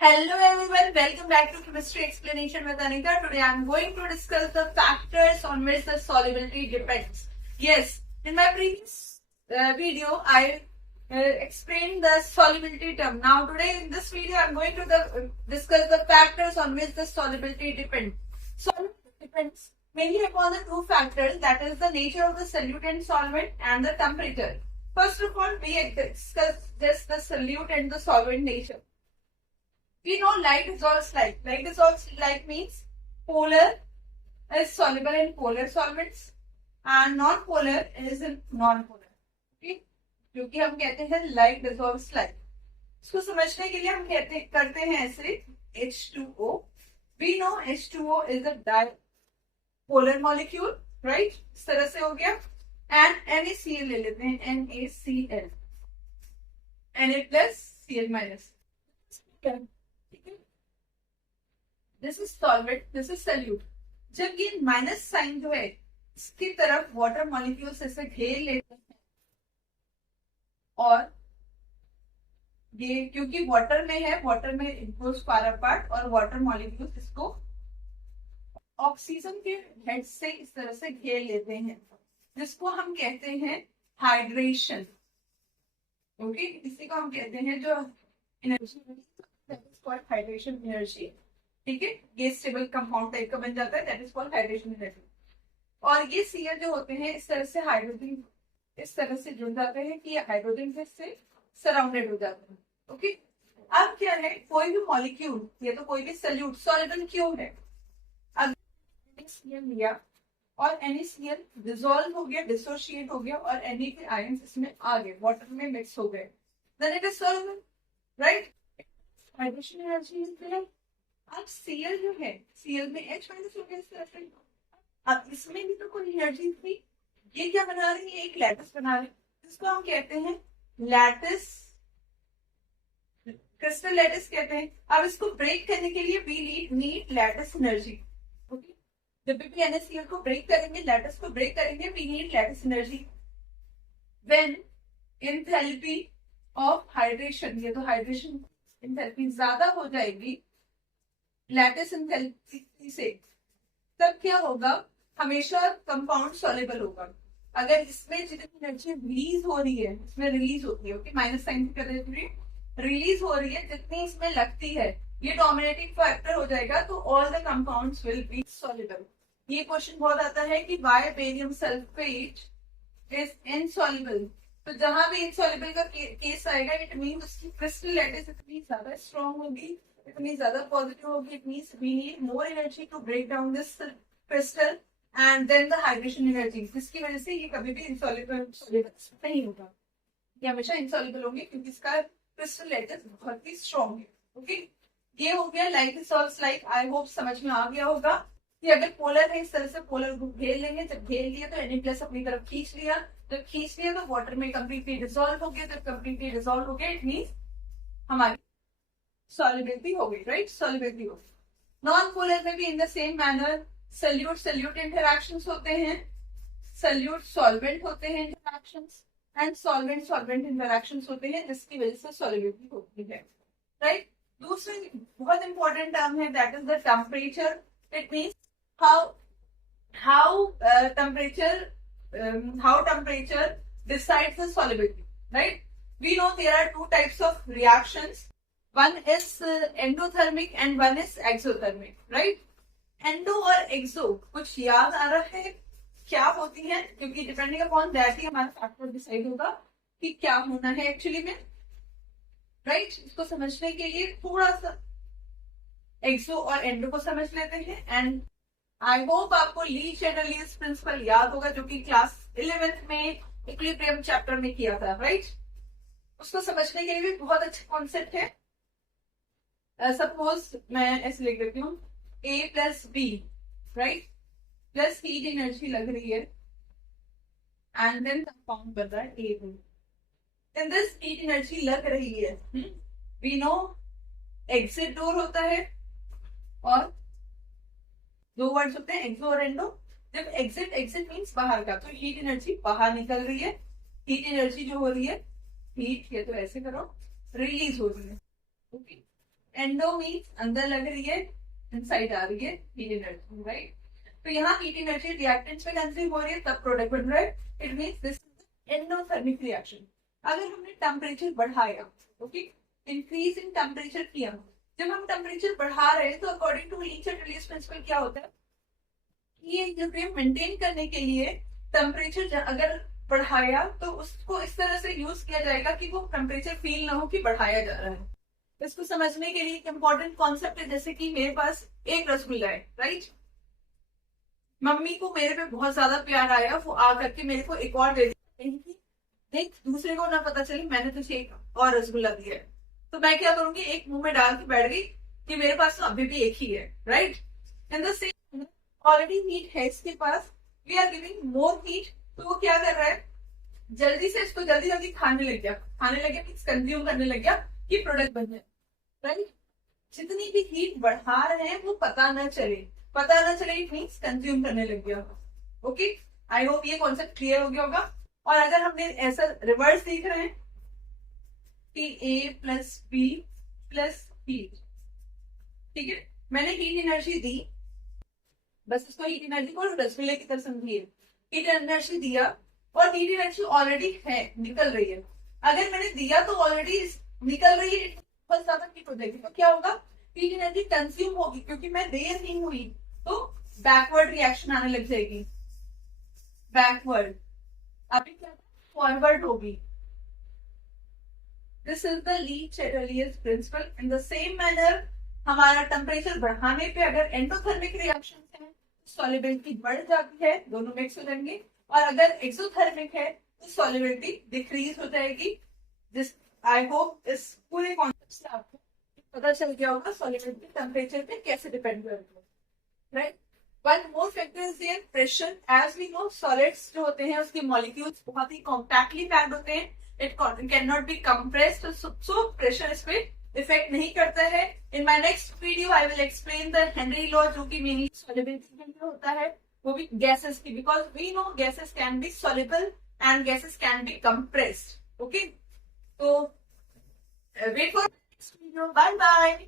Hello everyone, welcome back to Chemistry Explanation with Anika. Today I am going to discuss the factors on which the solubility depends. Yes, in my previous video I explained the solubility term. Now today in this video I am going to discuss the factors on which the solubility depends. Solubility depends mainly upon the two factors, that is the nature of the solute and solvent and the temperature. First of all, we discuss just the solute and the solvent nature. We know light dissolves light. Light dissolves light means polar is soluble in polar solvents and non-polar is in non-polar. Okay? क्योंकि हम कहते हैं light dissolves light. इसको समझने के लिए हम करते हैं ऐसे H2O. We know H2O is a dipolar molecule, right? इस तरह से हो गया. And NaCl ले लेते हैं, NaCl. Na plus Cl minus. This is solvent, this is solute. जब ये माइनस साइन जो है इसकी तरफ वाटर मॉलिक्यूल्स ऐसे घेर लेते हैं और ये क्योंकि वाटर में है, वाटर में इट गोज फार अपार्ट और वाटर मॉलिक्यूल्स इसको ऑक्सीजन के हेड से इस तरह से घेर लेते हैं, जिसको हम कहते हैं हाइड्रेशन. ओके, इसी को हम कहते हैं जो energy, that is called hydration energy. ठीक है, ये स्टेबल कंपाउंड टाइप का बन जाता है, that is called hydration energy. और ये Cl जो होते हैं इस तरह से हाइड्रोजन इस तरह से जुड़ जाते हैं कि ये हाइड्रोजन से सराउंडेड हो जाते हैं. ओके, अब क्या है, कोई भी मॉलिक्यूल, ये तो कोई भी सल्यूट सॉल्वेंट क्यों है, अगर NaCl लिया और NaCl डिसॉल्व हो गया, डिसोशिएट हो गया और Na के आयंस इसमें आ गए, वाटर में मिक्स हो गए, then it is solvent, right? Hydration energy is there. अब Cl जो है, Cl में H माइनस हो गया इस तरह से. अब इसमें भी तो कोई एनर्जी थी. ये क्या बना रही है, एक लैटिस बना रही है, जिसको हम कहते हैं लैटिस, क्रिस्टल लैटिस कहते हैं. अब इसको ब्रेक करने के लिए we need lattice energy. Okay, जब भी NaCl को ब्रेक करेंगे, लैटिस को ब्रेक करेंगे, we need lattice energy. When enthalpy of hydration, ये तो हाइड्रेशन एंथैल्पी ज्यादा हो जाएगी लैटिस एंथैल्पी से, तब क्या होगा, हमेशा कंपाउंड सॉल्युबल होगा. अगर इसमें जितनी एनर्जी रिलीज हो रही है, इसमें रिलीज होती है, ओके, माइनस साइन कर देती है, रिलीज हो रही है, जितनी इसमें लगती है ये डोमिनेटिंग फैक्टर हो जाएगा, तो all the compounds will be soluble. ये क्वेश्चन बहुत आता है कि why barium sulphate is insoluble. तो जहां भी इनसॉल्युबल का केस आएगा, इट मींस उसकी क्रिस्टल लैटिस इतनी ज्यादा स्ट्रॉन्ग होगी, इतनी ज्यादा पॉजिटिव होगी, it means we need more energy to break down this crystal and then the hydration energy, जिसकी वजह से ये कभी भी इनसॉल्युबल नहीं होगा. ये हमेशा इनसॉल्युबल होंगे क्योंकि इसका क्रिस्टल लैटिस बहुत ही स्ट्रॉन्ग है. ओके, ये हो गया like dissolves like. I hope समझ में आ गया होगा कि अगर पोलर है, इस तरह से पोलर को घेर लेंगे, जब घेर लिया तो Na+ अपनी तरफ खींच लिया, जब खींच लिया तो वाटर में कंप्लीटली डिसॉल्व हो गया, जब कंप्लीटली डिसॉल्व हो गया इट मींस हमारी सॉल्युबिलिटी हो गई, राइट? सॉल्युबिलिटी हो गई. नॉन पोलर में भी in the same manner solute solute interactions होते हैं, सल्यूट सॉल्वेंट होते हैं interactions, and solvent solvent interactions होते हैं, जिसकी वजह से सॉल्युबिलिटी होती है, राइट? दूसरी बहुत इंपॉर्टेंट टर्म है, that is the temperature. It means how temperature decides the solubility, right? We know there are two types of reactions. One is endothermic and one is exothermic, right? Endo और एक्सो कुछ याद आ रहा है क्या होती है, क्योंकि डिपेंडिंग अपॉन दैट ही हमारा फैक्टर डिसाइड होगा कि क्या होना है एक्चुअली में, राइट? इसको समझने के लिए थोड़ा सा एक्सो और एंडो को समझ लेते हैं. एंड आई होप आपको ली शेडरलीज प्रिंसिपल याद होगा, जो कि क्लास 11th में इक्विलिब्रियम चैप्टर में किया था, राइट? उसको समझने के लिए भी बहुत अच्छा कॉन्सेप्ट है. सपोज मैं ऐसे लिख देती हूँ, A plus B, right? Plus heat energy लग रही है एंड देन कंपाउंड बन रहा है A2. In this heat energy लग रही है, वी नो एग्जिट डोर होता है और दो वर्ड्स होते हैं एक्सो और एंडो. जब एग्जिट, एग्जिट मीन्स बाहर का, तो हीट एनर्जी बाहर निकल रही है, हीट एनर्जी जो हो रही है, हीट ये तो ऐसे करो, रिलीज हो रही है. ओके, एंडो मीन्स अंदर लग रही है, इनसाइड आ रही है हीट एनर्जी, राइट। तो यहाँ हीट एनर्जी रिएक्टेंट्स में कंज्यूम हो रही है, तब प्रोडक्ट बन रहा है। It means this endothermic reaction. अगर हमने टेम्परेचर बढ़ाया, ओके, इंक्रीज इन टेम्परेचर किया, जब हम टेम्परेचर बढ़ा रहे हैं तो according to leach and release principle क्या होता है, ये इक्विलिब्रियम मेंटेन करने के लिए टेम्परेचर अगर बढ़ाया तो उसको इस तरह से यूज किया जाएगा कि वो टेम्परेचर फील ना हो कि बढ़ाया जा रहा है। इसको समझने के लिए एक इंपॉर्टेंट कॉन्सेप्ट है, जैसे कि मेरे पास एक रसगुल्ला है, राइट। मम्मी को मेरे पे बहुत ज्यादा प्यार आया, वो आ करके मेरे को एक और दे दी, देख दूसरे को ना पता चले मैंने तुझे एक और रसगुल्ला दिया है। तो मैं क्या करूंगी, एक मुंह में डाल के बैठ गई कि मेरे पास तो अभी भी एक ही है, right. In the same already heat है इसके पास, we are giving more heat, तो वो क्या कर रहा है, जल्दी से इसको जल्दी जल्दी खाने लग गया, मीन्स कंज्यूम करने लग गया कि प्रोडक्ट बन जाए, राइट। जितनी भी हीट बढ़ा रहे हैं वो पता ना चले इट मीन्स कंज्यूम करने लग गया। ओके, आई होप ये कॉन्सेप्ट क्लियर हो गया होगा। और अगर हमने ऐसा रिवर्स देख रहे हैं कि ए प्लस बी प्लस हीट, ठीक है, मैंने हीट एनर्जी दी, बस इसको हीट एनर्जी को रसगुल्ले की तरह समझिए, हीट एनर्जी दिया और हीट एनर्जी ऑलरेडी है, निकल रही है। अगर मैंने दिया तो ऑलरेडी निकल रही है, बहुत ज्यादा हीट हो जाएगी, तो क्या होगा, हीट एनर्जी कंज्यूम होगी, क्योंकि मैं देर नहीं हुई तो बैकवर्ड रिएक्शन आने लग जाएगी, बैकवर्ड, अभी क्या फॉरवर्ड होगी। This is the Le Chatelier's principle. In the same manner हमारा टेम्परेचर बढ़ाने पे अगर एंडोथर्मिक रिएक्शन है, सॉल्युबिलिटी बढ़ जाती है, दोनों मिक्स हो जाएंगे, और अगर एक्सोथर्मिक है तो सॉल्युबिलिटी डिक्रीज हो जाएगी। जिस आई होप इस पूरे कॉन्सेप्ट से आपको पता चल गया होगा सॉल्युबिलिटी टेम्परेचर पे कैसे डिपेंड करती है, right. One more factor is there pressure. As we know solids जो होते हैं उसके मॉलिक्यूल्स बहुत ही कॉम्पैक्टली पैक्ड होते हैं, it can not be compressed, so pressure इस पे इफेक्ट नहीं करता है। In my next video I will explain the Henry law, जो कि मेनली सॉल्युबिलिटी के लिए होता है, वो भी गैसेस की, because we know gases can be soluble and gases can be compressed. Okay, तो wait for next video, bye bye.